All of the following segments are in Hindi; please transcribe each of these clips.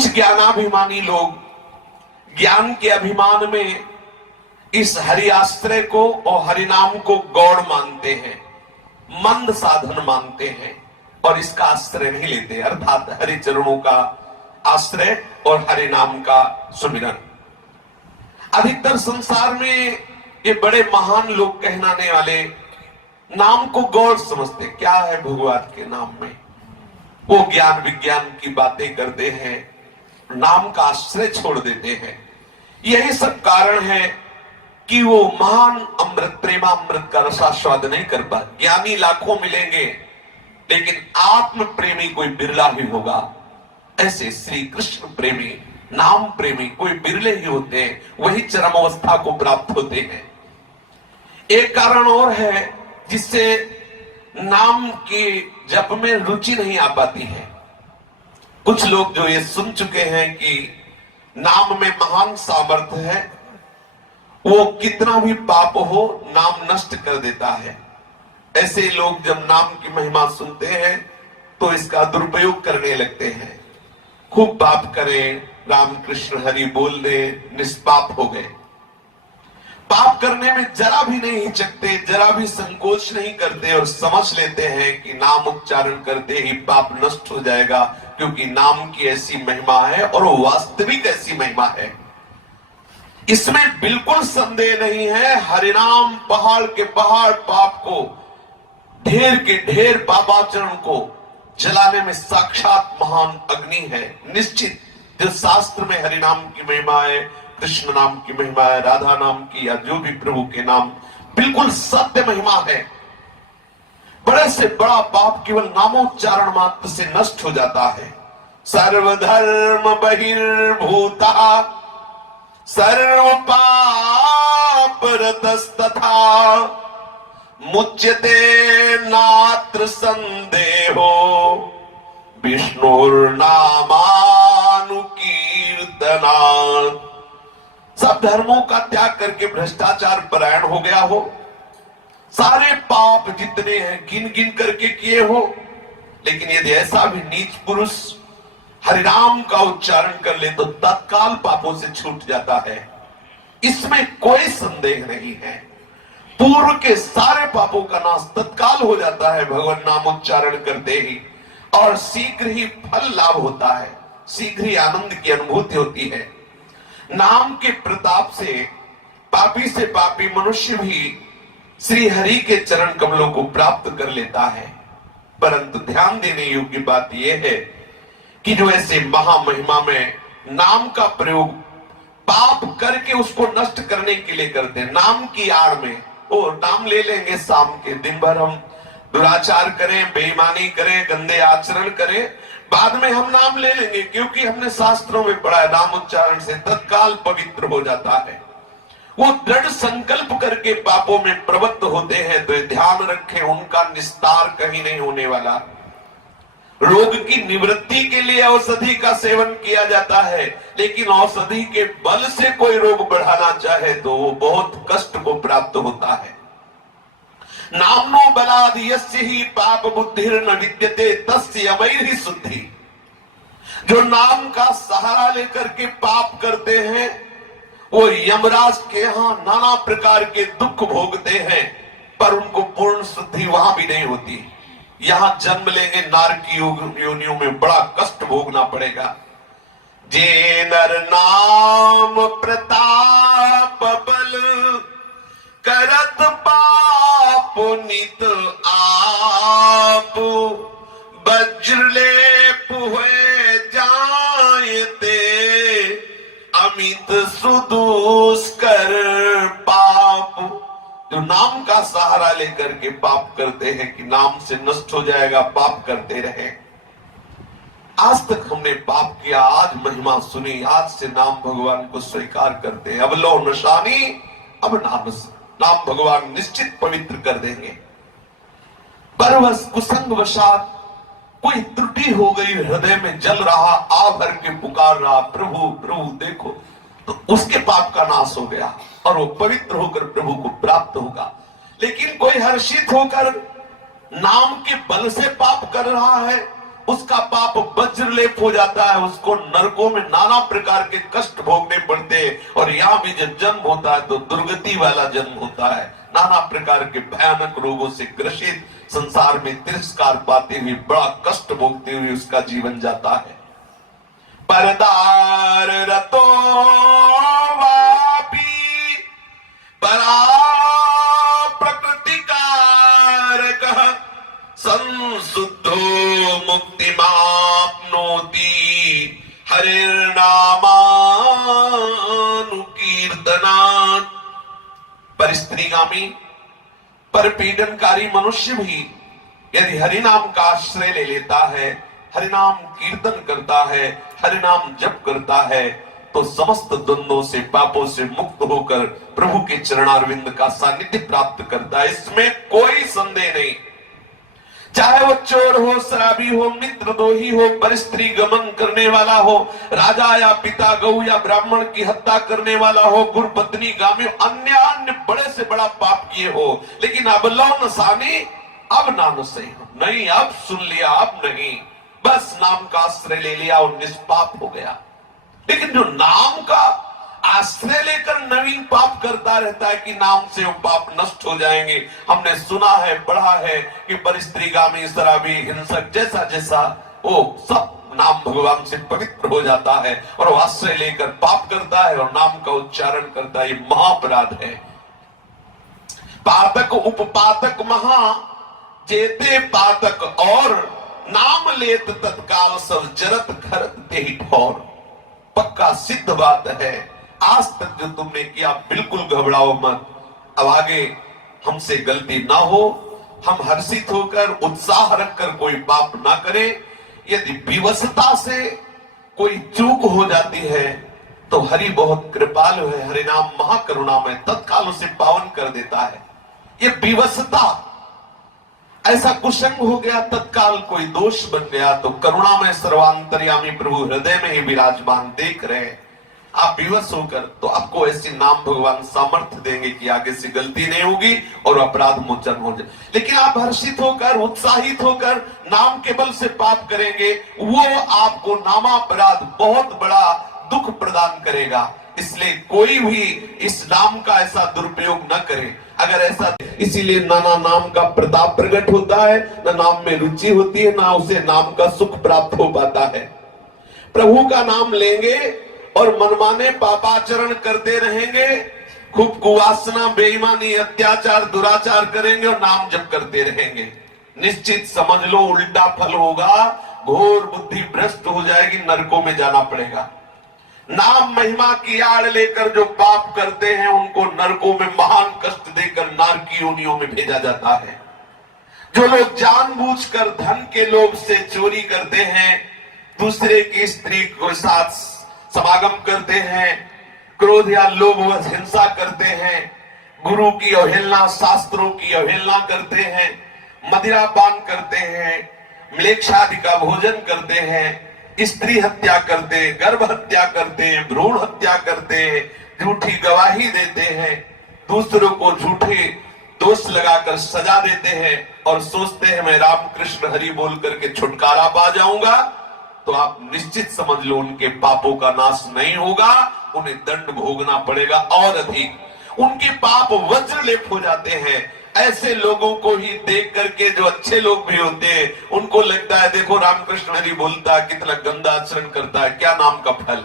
कुछ ज्ञानाभिमानी लोग ज्ञान के अभिमान में इस हरि आश्रय को और हरि नाम को गौड़ मानते हैं, मंद साधन मानते हैं और इसका आश्रय नहीं लेते, अर्थात हरि चरणों का आश्रय और हरि नाम का सुमिरन। अधिकतर संसार में ये बड़े महान लोग कहलाने वाले नाम को गौड़ समझते। क्या है भगवान के नाम में? वो ज्ञान विज्ञान की बातें करते हैं, नाम का आश्रय छोड़ देते हैं। यही सब कारण है कि वो महान अमृत प्रेमामृत का रसास्वाद नहीं कर पा। ज्ञानी लाखों मिलेंगे लेकिन आत्म प्रेमी कोई बिरला ही होगा। ऐसे श्री कृष्ण प्रेमी, नाम प्रेमी कोई बिरले ही होते हैं, वही चरम अवस्था को प्राप्त होते हैं। एक कारण और है जिससे नाम के जप में रुचि नहीं आ पाती है। कुछ लोग जो ये सुन चुके हैं कि नाम में महान सामर्थ्य है, वो कितना भी पाप हो नाम नष्ट कर देता है। ऐसे लोग जब नाम की महिमा सुनते हैं तो इसका दुरुपयोग करने लगते हैं, खूब पाप करें, राम कृष्ण हरि बोल दे, निष्पाप हो गए। पाप करने में जरा भी नहीं हिचकते, जरा भी संकोच नहीं करते और समझ लेते हैं कि नाम उच्चारण करते ही पाप नष्ट हो जाएगा, क्योंकि नाम की ऐसी महिमा है और वो वास्तविक ऐसी महिमा है। इसमें बिल्कुल संदेह नहीं है। हरिनाम पहाड़ के पहाड़ पाप को, ढेर के ढेर पापाचरण को जलाने में साक्षात महान अग्नि है। निश्चित जो शास्त्र में हरिनाम की महिमा है, कृष्ण नाम की महिमा है, राधा नाम की या जो भी प्रभु के नाम, बिल्कुल सत्य महिमा है। बड़े से बड़ा पाप केवल नामोच्चारण मात्र से नष्ट हो जाता है। सर्वधर्म बहिर्भूता सर्व पाप रतस्तथा मुच्यते नात्र संदेहो विष्णुर्नामानुकीर्तनात्। सब धर्मों का त्याग करके भ्रष्टाचार परायण हो गया हो, सारे पाप जितने हैं गिन गिन करके किए हो, लेकिन यदि ऐसा भी नीच पुरुष हरिनाम का उच्चारण कर ले तो तत्काल पापों से छूट जाता है। इसमें कोई संदेह नहीं है। पूर्व के सारे पापों का नाश तत्काल हो जाता है भगवान नाम उच्चारण करते ही, और शीघ्र ही फल लाभ होता है, शीघ्र ही आनंद की अनुभूति होती है। नाम के प्रताप से पापी मनुष्य भी श्री हरि के चरण कमलों को प्राप्त कर लेता है। परंतु ध्यान देने योग्य बात यह है कि जो ऐसे महामहिमा में नाम का प्रयोग पाप करके उसको नष्ट करने के लिए करते हैं, नाम की आड़ में ओ नाम ले लेंगे, शाम के दिन भर हम दुराचार करें, बेईमानी करें, गंदे आचरण करें, बाद में हम नाम ले लेंगे क्योंकि हमने शास्त्रों में पढ़ा है नाम उच्चारण से तत्काल पवित्र हो जाता है। वो दृढ़ संकल्प करके पापों में प्रवृत्त होते हैं तो ध्यान रखें उनका निस्तार कहीं नहीं होने वाला। रोग की निवृत्ति के लिए औषधि का सेवन किया जाता है, लेकिन औषधि के बल से कोई रोग बढ़ाना चाहे तो वो बहुत कष्ट को प्राप्त होता है। नामनो बलाद यस्य ही पाप बुद्धिर न विद्यते तस्य अवैधि शुद्धि। जो नाम का सहारा लेकर के पाप करते हैं वो यमराज के यहां नाना प्रकार के दुख भोगते हैं, पर उनको पूर्ण शुद्धि वहां भी नहीं होती। यहां जन्म लेंगे नार की योनियों में बड़ा कष्ट भोगना पड़ेगा। जे नर नाम प्रताप बल करत पाप नित आप वज्रलेप हुए जायते अमित सुदुष्कर पाप। जो नाम का सहारा लेकर के पाप करते हैं कि नाम से नष्ट हो जाएगा, पाप करते रहे। आज तक हमने पाप किया, आज महिमा सुनी, आज से नाम भगवान को स्वीकार करते हैं। अब लो नशानी अब नाम भगवान निश्चित पवित्र कर देंगे। पर बस कुसंग वशात कोई त्रुटि हो गई, हृदय में जल रहा, आ भर के पुकार रहा प्रभु प्रभु देखो, तो उसके पाप का नाश हो गया और वो पवित्र होकर प्रभु को प्राप्त होगा। लेकिन कोई हर्षित होकर नाम के बल से पाप कर रहा है उसका पाप वज्रलेप हो जाता है, उसको नरकों में नाना प्रकार के कष्ट भोगने पड़ते हैं। और यहां भी जब जन्म होता है तो दुर्गति वाला जन्म होता है, नाना प्रकार के भयानक रोगों से ग्रसित, संसार में तिरस्कार पाते हुए, बड़ा कष्ट भोगते हुए उसका जीवन जाता है। परदार रतो वापी परा प्रकृति कारक संशुद्धो मुक्ति माप्नोति हरिर्नामानुकीर्तनात्। परिस्त्रीगामी परपीडनकारी मनुष्य भी यदि हरिनाम का आश्रय ले लेता है, हरिनाम कीर्तन करता है, हरिनाम जप करता है, तो समस्त द्वंद्वों से, पापों से मुक्त होकर प्रभु के चरणारविंद का सानिध्य प्राप्त करता है। इसमें कोई संदेह नहीं। चाहे वो चोर हो, शराबी हो, मित्रद्रोही हो, परस्त्री गमन करने वाला हो, राजा या पिता, गौ या ब्राह्मण की हत्या करने वाला हो, गुरपत्नी गामी, अन्य बड़े से बड़ा पाप किए हो, लेकिन अब लो नसानी अब नाम सही हो नहीं, अब सुन लिया, अब नहीं, बस नाम का आश्रय ले लिया और निष्पाप हो गया। लेकिन जो नाम का आश्रय लेकर नवीन पाप करता रहता है कि नाम से वो पाप नष्ट हो जाएंगे। हमने सुना है, पढ़ा है कि परस्त्रीगामी, शराबी, हिंसक, जैसा जैसा वो सब नाम भगवान से पवित्र हो जाता है और वो आश्रय लेकर पाप करता है और नाम का उच्चारण करता है। ये महाअपराध है। पातक उपपातक महा जेते पातक और नाम लेत तत्काल सब जरत खरत तेहि ठौर। पक्का सिद्ध बात है। आज तक जो तुमने किया बिल्कुल घबराओ मत, अब आगे हमसे गलती ना हो, हम हर्षित होकर उत्साह रखकर कोई पाप ना करें। यदि विवशता से कोई चूक हो जाती है तो हरि बहुत कृपालु है, हरिनाम महाकरुणामय, तत्काल उसे पावन कर देता है। ये विवशता, ऐसा कुसंग हो गया, तत्काल कोई दोष बन गया, तो करुणामय सर्वांतर्यामी प्रभु हृदय में ही विराजमान देख रहे हैं। आप विवश होकर तो आपको ऐसी नाम भगवान सामर्थ्य देंगे कि आगे से गलती नहीं होगी और अपराध मोचन हो जाए। लेकिन आप हर्षित होकर, उत्साहित होकर नाम के बल से पाप करेंगे, वो आपको नामापराध बहुत बड़ा दुख प्रदान करेगा। इसलिए कोई भी इस नाम का ऐसा दुरुपयोग न करे। अगर ऐसा, इसीलिए नाना नाम का प्रताप प्रकट होता है, ना नाम में रुचि होती है, ना उसे नाम का सुख प्राप्त हो पाता है। प्रभु का नाम लेंगे और मनमाने पापाचरण करते रहेंगे, खूब कुवासना, बेईमानी, अत्याचार, दुराचार करेंगे और नाम जप करते रहेंगे, निश्चित समझ लो उल्टा फल होगा, घोर बुद्धि भ्रष्ट हो जाएगी, नरकों में जाना पड़ेगा। नाम महिमा की आड़ लेकर जो पाप करते हैं उनको नरकों में महान कष्ट देकर नारकी योनियों में भेजा जाता है। जो लोग जानबूझकर धन के लोभ से चोरी करते हैं, दूसरे की स्त्री के साथ समागम करते हैं, क्रोध या लोभवश हिंसा करते हैं, गुरु की अवहेलना, शास्त्रों की अवहेलना करते हैं, मदिरापान करते हैं, म्लेच्छादि का भोजन करते हैं, स्त्री हत्या करते हैं, गर्भ हत्या करते हैं, भ्रूण हत्या करते हैं, झूठी गवाही देते हैं, दूसरों को झूठे दोष लगाकर सजा देते हैं और सोचते हैं मैं रामकृष्ण हरि बोल करके छुटकारा पा जाऊंगा, तो आप निश्चित समझ लो उनके पापों का नाश नहीं होगा, उन्हें दंड भोगना पड़ेगा और अधिक। उनके पाप वज्रलेप हो जाते हैं। ऐसे लोगों को ही देख करके जो अच्छे लोग भी होते हैं उनको लगता है देखो रामकृष्ण हरि बोलता है, कितना गंदा आचरण करता है, क्या नाम का फल।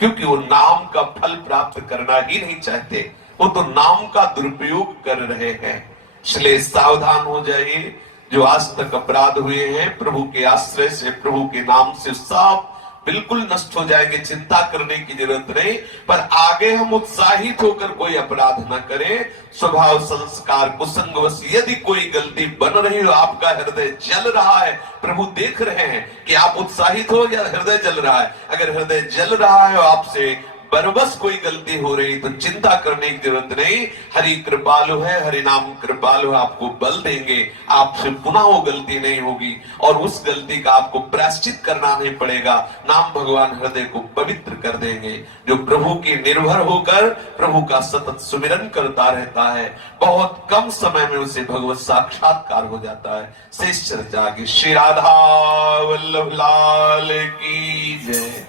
क्योंकि वो नाम का फल प्राप्त करना ही नहीं चाहते, वो तो नाम का दुरुपयोग कर रहे हैं। इसलिए सावधान हो जाइए। जो आज तक अपराध हुए हैं प्रभु के आश्रय से, प्रभु के नाम से, सब बिल्कुल नष्ट हो जाएंगे, चिंता करने की जरूरत नहीं। पर आगे हम उत्साहित होकर कोई अपराध न करें। स्वभाव संस्कार कुसंगवश यदि कोई गलती बन रही हो, आपका हृदय जल रहा है, प्रभु देख रहे हैं कि आप उत्साहित हो या हृदय जल रहा है। अगर हृदय जल रहा है और आपसे बरबस कोई गलती हो रही तो चिंता करने की जरूरत नहीं। हरि कृपालु है, हरि नाम कृपालु है, आपको बल देंगे, आपसे पुनः वो गलती नहीं होगी और उस गलती का आपको प्रायश्चित करना नहीं पड़ेगा। नाम भगवान हृदय को पवित्र कर देंगे। जो प्रभु की निर्भर होकर प्रभु का सतत सुमिरन करता रहता है, बहुत कम समय में उसे भगवत साक्षात्कार हो जाता है। शेष चर्चा की। श्री राधा वल्लभ लाल की जय।